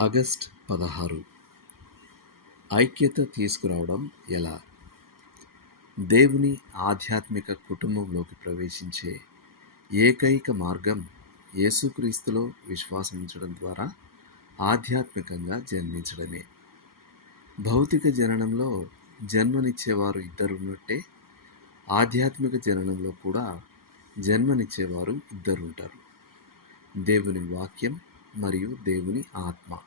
August పదహారు. ఐక్యత తీసుకురావడం ఎలా? దేవుని ఆధ్యాత్మిక కుటుంబంలోకి ప్రవేశించే ఏకైక మార్గం యేసుక్రీస్తులో విశ్వాసించడం ద్వారా ఆధ్యాత్మికంగా జన్మించడమే. భౌతిక జననంలో జన్మనిచ్చేవారు ఇద్దరు ఉన్నట్టే ఆధ్యాత్మిక జననంలో కూడా జన్మనిచ్చేవారు ఇద్దరు ఉంటారు దేవుని వాక్యం మరియు దేవుని ఆత్మ.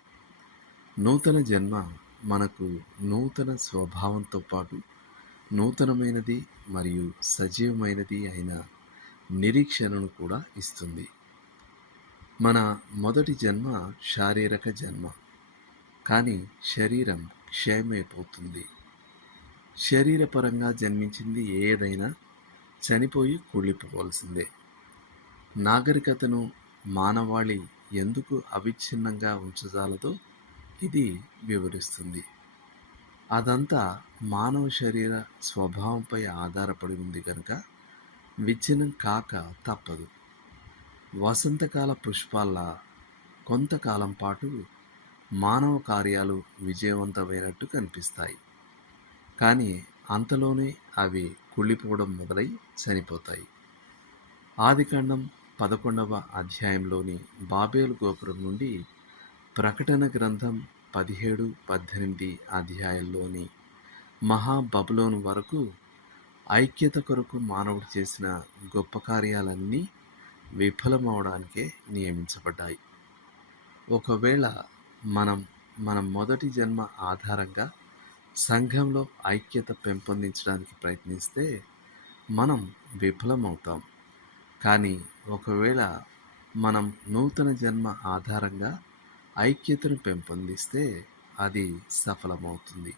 నూతన జన్మ మనకు నూతన స్వభావంతో పాటు నూతనమైనది మరియు సజీవమైనది అయిన నిరీక్షణను కూడా ఇస్తుంది. మన మొదటి జన్మ శారీరక జన్మ కానీ శరీరం క్షయమైపోతుంది. శరీరపరంగా జన్మించింది ఏదైనా చనిపోయి కుళ్ళిపోవలసిందే. నాగరికతను మానవాళి ఎందుకు అవిచ్ఛిన్నంగా ఉంచజాలదో ఇది వివరిస్తుంది. అదంతా మానవ శరీర స్వభావంపై ఆధారపడి ఉంది కనుక విచ్ఛిన్నం కాక తప్పదు. వసంతకాల పుష్పాల్లా కొంతకాలం పాటు మానవ కార్యాలు విజయవంతమైనట్టు కనిపిస్తాయి. కానీ అంతలోనే అవి కుళ్ళిపోవడం మొదలై చనిపోతాయి. ఆదికాండం పదకొండవ అధ్యాయంలోని బాబేలు గోపురం నుండి ప్రకటన గ్రంథం పదిహేడు పద్దెనిమిది అధ్యాయంలోని మహాబబులోను వరకు ఐక్యత కొరకు మానవుడు చేసిన గొప్ప కార్యాలన్నీ విఫలమవడానికే నియమించబడ్డాయి. ఒకవేళ మనం మన మొదటి జన్మ ఆధారంగా సంఘంలో ఐక్యత పెంపొందించడానికి ప్రయత్నిస్తే మనం విఫలమవుతాం. కానీ ఒకవేళ మనం నూతన జన్మ ఆధారంగా ఐక్యతను పెంపొందిస్తే అది సఫలమవుతుంది.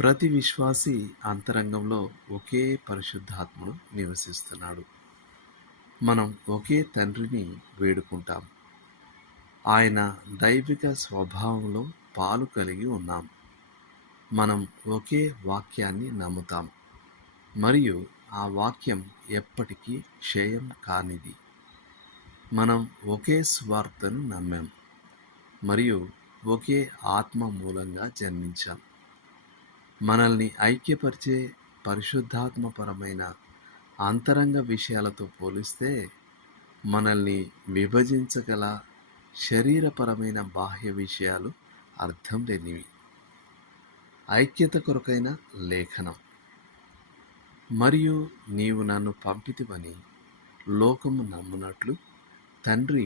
ప్రతి విశ్వాసి అంతరంగంలో ఒకే పరిశుద్ధాత్మను నివసిస్తున్నాడు. మనం ఒకే తండ్రిని వేడుకుంటాం. ఆయన దైవిక స్వభావంలో పాలు కలిగి ఉన్నాం. మనం ఒకే వాక్యాన్ని నమ్ముతాం. మరియు ఆ వాక్యం ఎప్పటికీ క్షయం కానిది. మనం ఒకే స్వార్థను నమ్మాం మరియు ఒకే ఆత్మ మూలంగా జన్మించాం. మనల్ని ఐక్యపరిచే పరిశుద్ధాత్మపరమైన అంతరంగ విషయాలతో పోలిస్తే మనల్ని విభజించగల శరీరపరమైన బాహ్య విషయాలు అర్థం లేనివి. ఐక్యత కొరకైన లేఖనం. మరియు నీవు నన్ను పంపితివని లోకము నమ్మునట్లు తండ్రి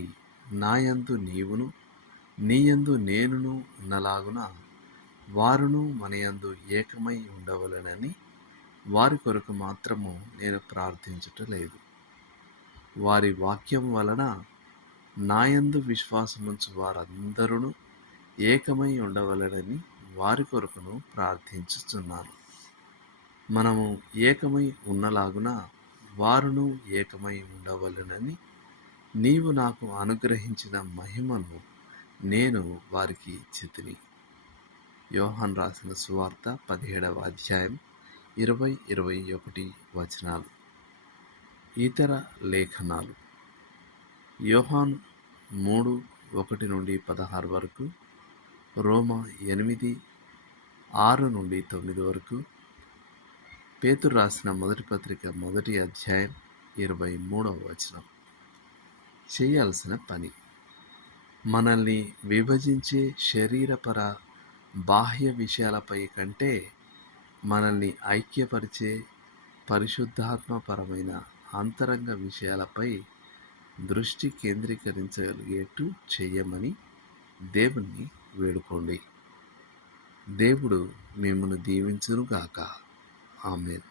నాయందు నీవును నీయందు నేనును ఉన్నలాగున వారును మనయందు ఏకమై ఉండవలనని వారి కొరకు మాత్రము నేను ప్రార్థించుటలేదు వారి వాక్యం వలన నాయందు విశ్వాసముంచు వారందరూ ఏకమై ఉండవలనని వారి కొరకును ప్రార్థించుచున్నాను. మనము ఏకమై ఉన్నలాగున వారును ఏకమై ఉండవలనని నీవు నాకు అనుగ్రహించిన మహిమను నేను వారికి ఇచ్చితిని. యోహాన్ రాసిన సువార్త పదిహేడవ అధ్యాయం ఇరవై ఇరవై ఒకటి వచనాలు. ఇతర లేఖనాలు. యోహాన్ మూడు ఒకటి నుండి పదహారు వరకు రోమా ఎనిమిది ఆరు నుండి తొమ్మిది వరకు పేతురు రాసిన మొదటి పత్రిక మొదటి అధ్యాయం ఇరవై మూడవ వచనం. చేయాల్సిన పని. మనల్ని విభజించే శరీరపర బాహ్య విషయాలపై కంటే మనల్ని ఐక్యపరిచే పరిశుద్ధాత్మపరమైన అంతరంగ విషయాలపై దృష్టి కేంద్రీకరించగలిగేట్టు చేయమని దేవుణ్ణి వేడుకోండి. దేవుడు మిమ్మల్ని దీవించునుగాక. Amen.